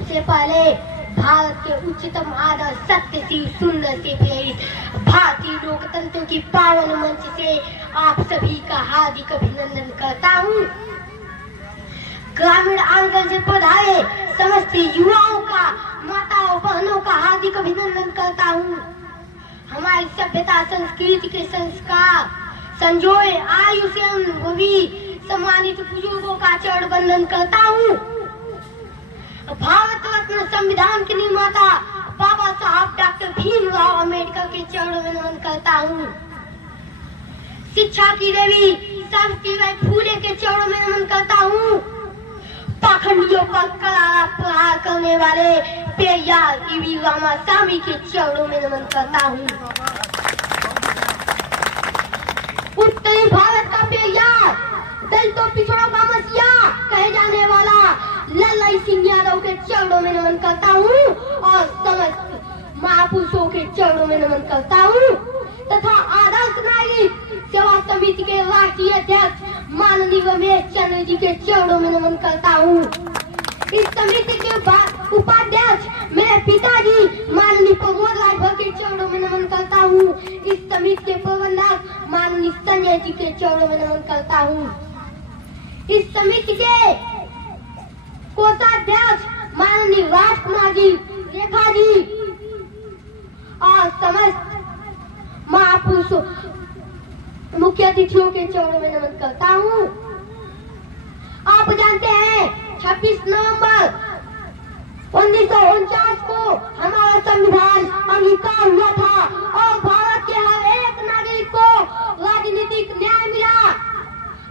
सबसे पहले भारत के उच्चतम आदर्श सत्य से सुंदर से प्रेरित भारतीय लोकतंत्र की पावन मंच से आप सभी का हार्दिक अभिनंदन करता हूँ। ग्रामीण आंचल से पधारे समस्त युवाओं का, माताओं बहनों का हार्दिक अभिनंदन करता हूँ। हमारी सभ्यता संस्कृति के संस्कार संजोए आयु से अनुभवी सम्मानित बुजुर्गों का चरण वंदन करता हूँ। भारत रत्न संविधान के निर्माता बाबा साहब डॉक्टर भीमराव अम्बेडकर के चरण वंदन करता हूँ। शिक्षा की देवी सावित्रीबाई फुले के चरणों में नमन करता हूँ। पाखंडियों पर करारा प्रहार करने वाले पेरियार ईवी रामास्वामी के चरणों में नमन करता हूँ। उत्तरी भारत का पेरियार, दलितों पिछड़ों का मसीहा कहे जाने वाला लल्ला सिंह यादव के चरणों में नमन करता हूँ और समस्त महापुरुषों के चरणों में नमन करता हूँ तथा आदर्श नागरिक सेवा समिति के राष्ट्रीय अध्यक्ष माननीय रमेश चंद्र जी के चरणों में नमन करता हूँ। इस समिति के उपाध्यक्ष मेरे पिताजी माननीय प्रमोद राय के चरणों में नमन करता हूँ। इस समिति के प्रबंधक माननीय संजय जी के चरणों में नमन करता हूँ। इस समिति के कोषाध्यक्ष माननीय राजकुमार जी, रेखा जी और समस्त महापुरुषों मुख्य अतिथियों के चरणों में नमन करता हूँ। आप जानते हैं 26 नवंबर 1949 को हमारा संविधान अंगीकार हुआ था और भारत के हर एक नागरिक को राजनीतिक न्याय मिला।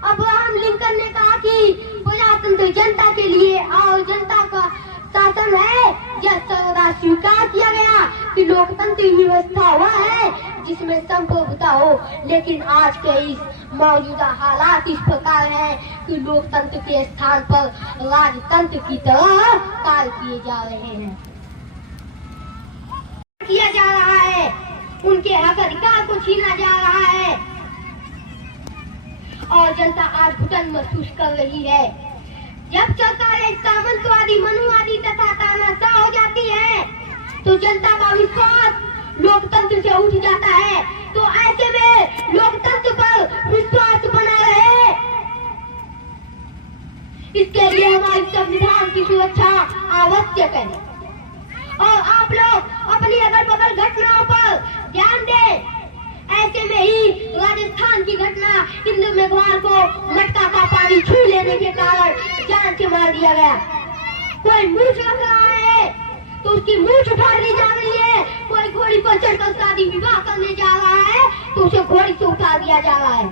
अब्राहम लिंकन ने कहा कि प्रजातंत्र जनता के लिए और जनता का शासन है। यह सर्वदा स्वीकार किया गया कि लोकतंत्र व्यवस्था वह है जिसमें संप्रभुता हो, लेकिन आज के इस मौजूदा हालात इस प्रकार हैं कि लोकतंत्र के स्थान पर राजतंत्र की तरह कार्य किए जा रहे हैं, किया जा रहा है, उनके हक अधिकार को छीना जा रहा है और जनता आज घुटन महसूस कर रही है। जब सरकार एक सामंतवादी, मनुवादी तथा तानाशाह हो जाती है तो जनता का विश्वास लोकतंत्र से उठ जाता है। तो ऐसे में लोकतंत्र पर विश्वास बना रहे, इसके लिए हमारे संविधान की सुरक्षा आवश्यक है। और आप लोग अपनी अगल बगल घटनाओं पर ध्यान दें। ऐसे में ही राजस्थान की घटना, इंद्र मेघवाल को मटका का पानी छू लेने के कारण जान से मार दिया गया। कोई मूंछ रख रहा है तो उसकी मूंछ उठा ली जा रही है। कोई घोड़ी पर चढ़कर शादी विवाह करने जा रहा है तो उसे घोड़ी से उठा दिया जा रहा है।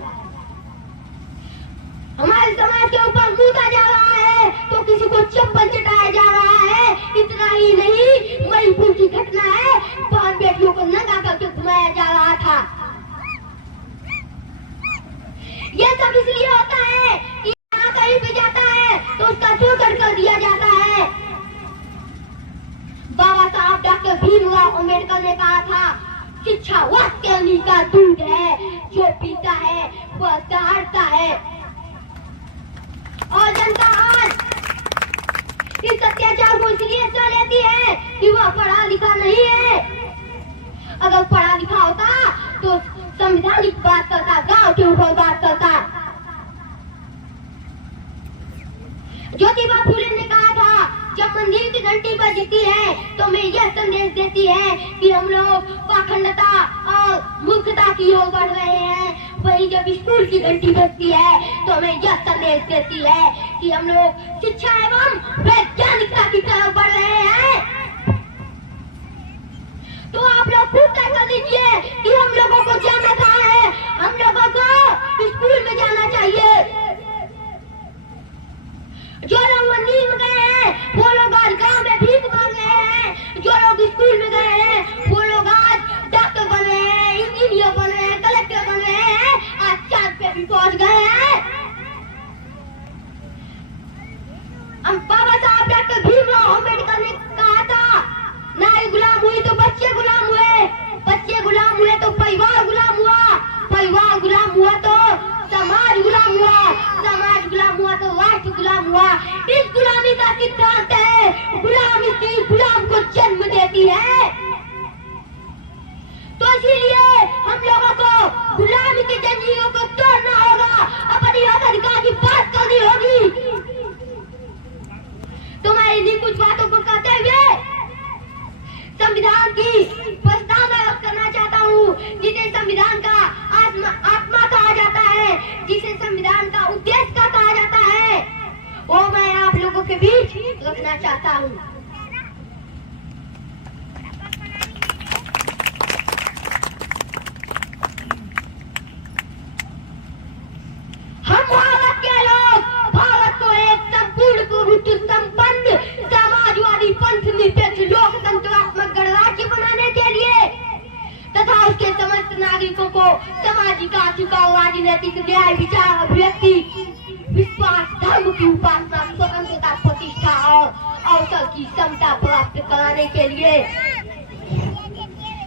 हमारे समाज के ऊपर कूदा जा रहा है तो किसी को चप्पल चटाया जा रहा है। इतना ही नहीं, मणिपुर की घटना है, 5 बेटियों को नंगा करके घुमाया जा रहा था। यह सब इसलिए होता है कि यहाँ कहीं भी जाता है तो उसका शोषण कर दिया जाता है। बाबा साहब डॉक्टर भीमराव अम्बेडकर ने कहा था, शिक्षा वात्सल्य का दूध है, जो पीता है वह दहाड़ता है। और जनता आज इस अत्याचार को इसलिए सह लेती है कि वह पढ़ा लिखा नहीं है। अगर पढ़ा लिखा होता तो संवैधानिक बात करता, गांव के ऊपर बात करता। ज्योतिबा फुले ने कहा था, जब मंदिर की घंटी बजती है तो मैं यह संदेश देती है कि हम लोग पाखंडता और मूर्खता की ओर बढ़ रहे हैं। वही जब स्कूल की घंटी बजती है तो मैं यह संदेश देती है कि हम लोग शिक्षा एवं वैज्ञानिकता की तरफ बढ़ रहे हैं। तो आप लोग खुद तय कर लीजिए कि हम लोगों को जाना कहाँ है। हम लोगों को स्कूल में जाना चाहिए। जो लोग मंदिर में गए हैं वो लोग आज गाँव में भीख मांग रहे हैं। जो लोग स्कूल में गए हैं वो लोग आज डॉक्टर बन रहे हैं, इंजीनियर बन रहे हैं, कलेक्टर बन रहे हैं, आज चांद पे भी पहुंच गए हैं। हम बाबा साहब डॉक्टर भीमराव अम्बेडकर ने कहा था, नारी गुलाम हुई तो बच्चे गुलाम हुए, बच्चे गुलाम हुए तो परिवार गुलाम हुआ, परिवार गुलाम हुआ तो समाज गुलाम हुआ, समाज गुलाम हुआ तो राष्ट्र गुलाम हुआ। इस गुलामी का सिद्धांत है गुलामी इन्हीं कुछ बातों को कहते हुए संविधान की प्रस्तावना करना चाहता हूँ, जिसे संविधान का आत्मा कहा जाता है, जिसे संविधान का उद्देश्य का कहा जाता है, वो मैं आप लोगों के बीच रखना चाहता हूँ। हम भारत के लोग भारत को एक संपूर्ण संपन्न समाजवादी पंथ निरपेक्ष लोकतंत्रात्मक गणराज्य बनाने के लिए तथा उसके समस्त नागरिकों को सामाजिक, आर्थिक और राजनीतिक न्याय, विचार, अभिव्यक्ति, विश्वास, धर्म की उपासना, स्वतंत्रता, प्रतिष्ठा और अवसर की समता प्राप्त कराने के लिए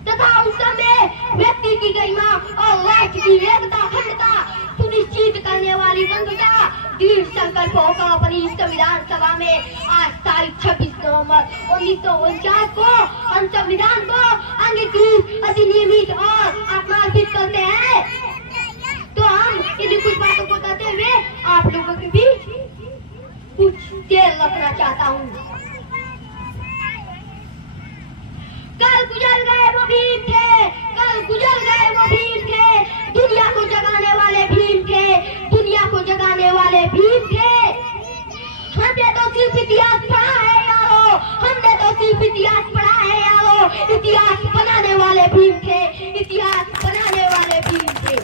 तथा उस समय व्यक्ति की गरिमा और राष्ट्र की एकता, अखंडता सुनिश्चित करने वाली बंधुता दृढ़ संकल्प होकर अपनी संविधान सभा में आज तारीख 26 नवंबर 1949 को हम संविधान को अंगीकृत, अधिनियमित और आत्मार्पित करते हैं। तो हम इन कुछ बातों को कहते हुए आप लोगों के बीच कुछ देर रखना चाहता हूँ। कल गुजर गए वो भीम थे, कल गुजर गए वो भीम थे, दुनिया को जगाने वाले भीम थे, दुनिया को जगाने वाले भीम थे। हमने तो सिर्फ इतिहास पढ़ा है यारो, हमने तो सिर्फ इतिहास पढ़ा है यारो, इतिहास बनाने वाले भीम थे, इतिहास बनाने वाले भीम थे।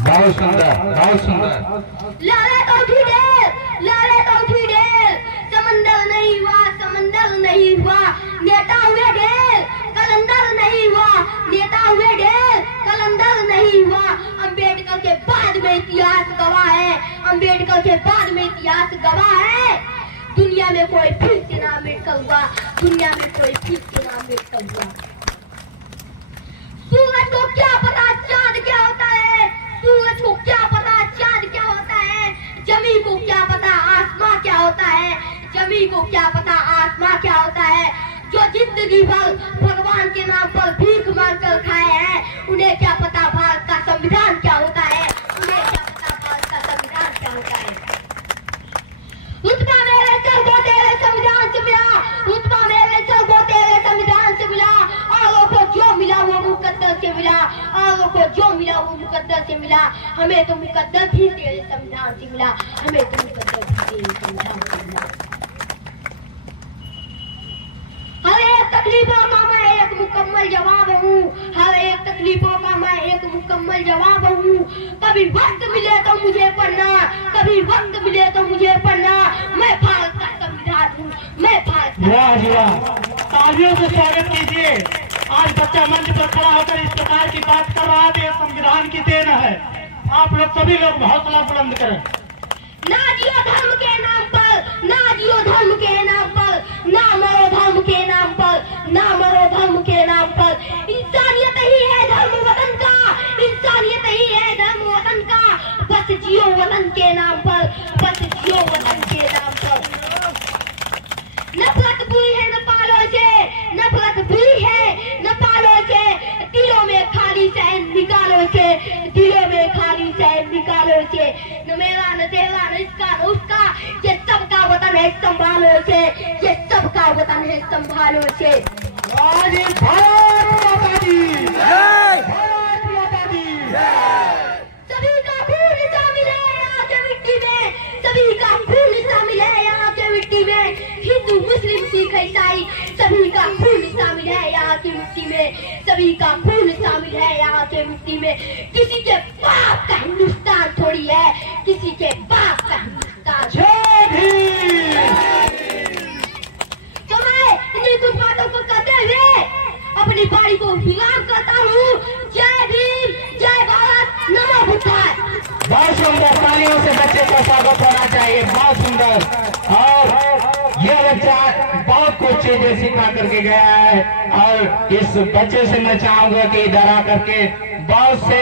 बहुत सुंदर, बहुत सुंदर। लाले तो ढूंढे, लाले तो ढूंढे, समंदर नहीं हुआ, समंदर नहीं हुआ, नेता हुए ढेर, कलंदर नहीं हुआ, नेता हुए ढेर, कलंदर नहीं हुआ। अंबेडकर के बाद में इतिहास गवाह है, अंबेडकर के बाद में इतिहास गवाह है। दुनिया में कोई फिर से ना अम्बेडकर हुआ, दुनिया में कोई फिर से ना अम्बेडकर हुआ। सूरज को क्या पता चांद क्या होता है, सूरज को क्या पता चांद क्या होता है, जमीन को क्या पता आसमां क्या होता है, जमीन को क्या पता आसमां क्या होता है। जो जिंदगी भर भगवान के नाम पर भीख मांगकर खाए हैं, उन्हें क्या पता भारत का संविधान क्या होता है, उन्हें क्या पता भारत का संविधान क्या होता है। रुतबा मेरे सर को तेरे संविधान से मिला, रुतबा मेरे सर को तेरे संविधान से मिला, औरों को जो मिला वो मुकद्दर से मिला, औरों को जो मिला वो मुकद्दर से मिला। हमें तो मुकद्दर भी तेरे संविधान से मिला, हमें तो मुकद्दर भी तेरे संविधान से मिला। हर एक तकलीफों का मैं एक मुकम्मल जवाब हूँ, हर एक तकलीफों का मैं एक मुकम्मल जवाब हूँ। कभी वक्त मिले तो मुझे पढ़ना, कभी वक्त मिले तो मुझे पढ़ना। मैं भारत का संविधान हूँ, मैं भारत का। वाह जी वाह, तालियों से स्वागत कीजिए। आज बच्चा मंच पर खड़ा होकर इस प्रकार की बात कर रहा है, संविधान की देन है। आप लोग सभी लोग हौसला बुलंद करें। ना जियो धर्म के नाम पर, ना जियो धर्म के नाम पर, ना मरो धर्म के नाम पर, ना मरो धर्म के नाम पर। इंसानियत ही है धर्म वतन का, इंसानियत ही है धर्म वतन का। बस जियो वतन के नाम पर, बस जियो वतन के नाम पर। नफरत बुरी है नेपालों से, नफरत बुरी है नेपालों से। दिलों में खाली सहन निकालो से, दिलों में खाली सहन निकालो से। न मेरा न तेरा न इसका न उसका, ये सबका वतन है संभालो से, ये सबका वतन है संभालो से। भारत माता की जय, भारत माता की जय। सभी का खून शामिल है यहाँ के मिट्टी में, सभी का खून शामिल है यहाँ के मिट्टी में। हिंदू, मुस्लिम, सिख, ईसाई, सभी का खून शामिल है यहाँ की मिट्टी में, सभी का खून शामिल है यहाँ के मिट्टी में। किसी के बाप का हिंदुस्तान थोड़ी है, किसी के बाप का हिंदुस्तान। जय भीम। तो मैं इन्हीं कुछ बातों को कहते हुए अपनी बारी को विराम करता हूँ। जय भीम, जय भारत, नमो बुद्धाय। बहुत सुंदर, तालियों से बच्चे का स्वागत होना चाहिए। बहुत सुंदर। और यह बच्चा बहुत कुछ चीजें सिखा करके गया है, और इस बच्चे से मैं चाहूंगा कि इधर आकर के बहुत से